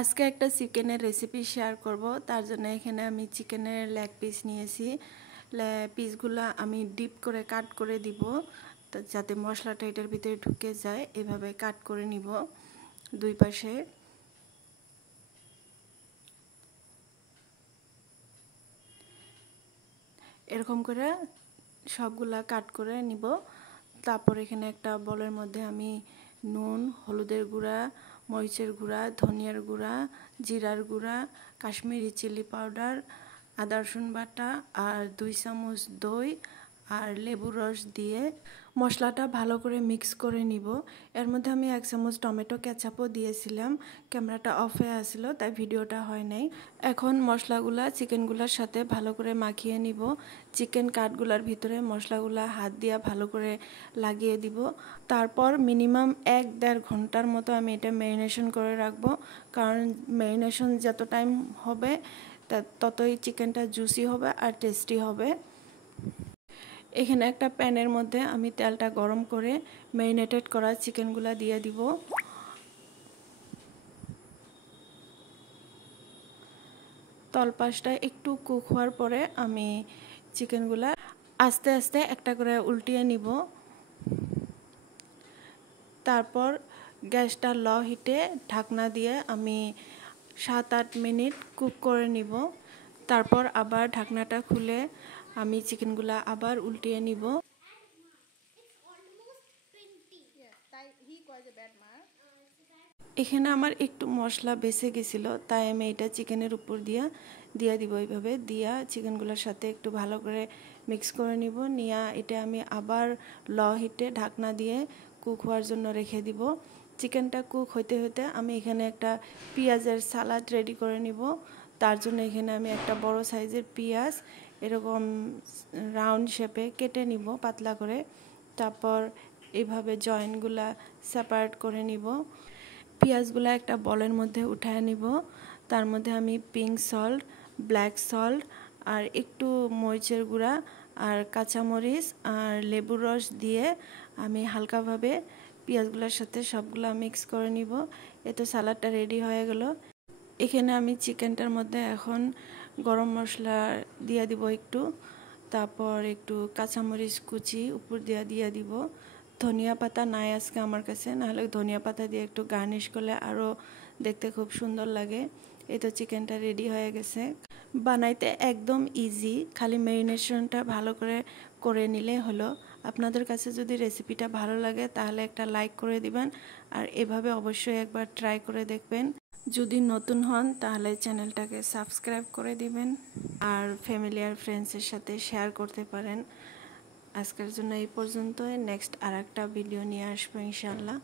আজকে একটা চিকেনের রেসিপি শেয়ার করব। তার জন্য এখানে আমি চিকেনের লেগ পিস নিয়েছি। পিসগুলো আমি ডিপ করে কাট করে দিব, যাতে মশলাটা এটার ভিতরে ঢুকে যায়। এভাবে কাট করে নিব দুই পাশে। এরকম করে সবগুলা কাট করে নিব। তারপর এখানে একটা বলের মধ্যে আমি নুন, হলুদের গুঁড়া, মরিচের গুঁড়া, ধনিয়ার গুঁড়া, জিরার গুঁড়া, কাশ্মীরি চিলি পাউডার, আদা রসুন বাটা আর 2 চামচ দই আর লেবুর রস দিয়ে মশলাটা ভালো করে মিক্স করে নিব। এর মধ্যে আমি 1 চামচ টমেটো কেচাপও দিয়েছিলাম। ক্যামেরাটা অফ হয়ে আসছিল, তাই ভিডিওটা হয় নাই। এখন মশলাগুলা চিকেনগুলোর সাথে ভালো করে মাখিয়ে নিব। চিকেন কাটগুলার ভিতরে মশলাগুলা হাত দিয়ে ভালো করে লাগিয়ে দিব। তারপর মিনিমাম 1-1.5 ঘন্টার মতো আমি এটা ম্যারিনেশন করে রাখবো, কারণ ম্যারিনেশন যত টাইম হবে ততই চিকেনটা জুসি হবে আর টেস্টি হবে। এখানে একটা প্যানের মধ্যে আমি তেলটা গরম করে ম্যারিনেটেড করা চিকেনগুলা দিয়ে দিব। তলপাশটা একটু কুক হওয়ার পরে আমি চিকেনগুলা আস্তে আস্তে একটা করে উল্টিয়ে নিব। তারপর গ্যাসটা লো হিটে ঢাকনা দিয়ে আমি 7-8 মিনিট কুক করে নিব। তারপর আবার ঢাকনাটা খুলে আমি চিকেনগুলা আবার উল্টিয়ে নিব। এখানে আমার একটু মশলা বেঁচে গেছিলো, তাই আমি এটা চিকেনের উপর দিয়ে দিব। এইভাবে দিয়া চিকেনগুলোর সাথে একটু ভালো করে মিক্স করে নিব। নিয়ে এটা আমি আবার লো হিটে ঢাকনা দিয়ে কুক হওয়ার জন্য রেখে দিব। চিকেনটা কুক হইতে হইতে আমি এখানে একটা পেঁয়াজের সালাদ রেডি করে নিব। তার জন্য এখানে আমি একটা বড় সাইজের পেঁয়াজ এরকম রাউন্ড শেপে কেটে নিব পাতলা করে। তারপর এইভাবে জয়েন্টগুলা সেপারেট করে নিব। পেঁয়াজগুলো একটা বলের মধ্যে উঠায় নিব। তার মধ্যে আমি পিঙ্ক সল্ট, ব্ল্যাক সল্ট আর একটু মরিচের গুঁড়া আর কাঁচামরিচ আর লেবুর রস দিয়ে আমি হালকাভাবে পেঁয়াজগুলোর সাথে সবগুলা মিক্স করে নিব। এতে সালাডটা রেডি হয়ে গেল। এখানে আমি চিকেনটার মধ্যে এখন গরম মশলা দিয়ে দিব একটু, তারপর একটু কাঁচামরিচ কুচি উপর দিয়ে দিব। ধনিয়া পাতা নাই আজকে আমার কাছে, নাহলে ধনিয়া পাতা দিয়ে একটু গার্নিশ করলে আরও দেখতে খুব সুন্দর লাগে। এই তো চিকেনটা রেডি হয়ে গেছে। বানাইতে একদম ইজি, খালি ম্যারিনেশনটা ভালো করে নিলে হলো। আপনাদের কাছে যদি রেসিপিটা ভালো লাগে তাহলে একটা লাইক করে দিবেন, আর এভাবে অবশ্যই একবার ট্রাই করে দেখবেন। যদি নতুন হন তাহলে চ্যানেলটাকে সাবস্ক্রাইব করে দিবেন আর ফ্যামিলি আর ফ্রেন্ডসের সাথে শেয়ার করতে পারেন। আজকের জন্য এই পর্যন্তই। নেক্সট আর একটা ভিডিও নিয়ে আসবো ইনশাআল্লাহ।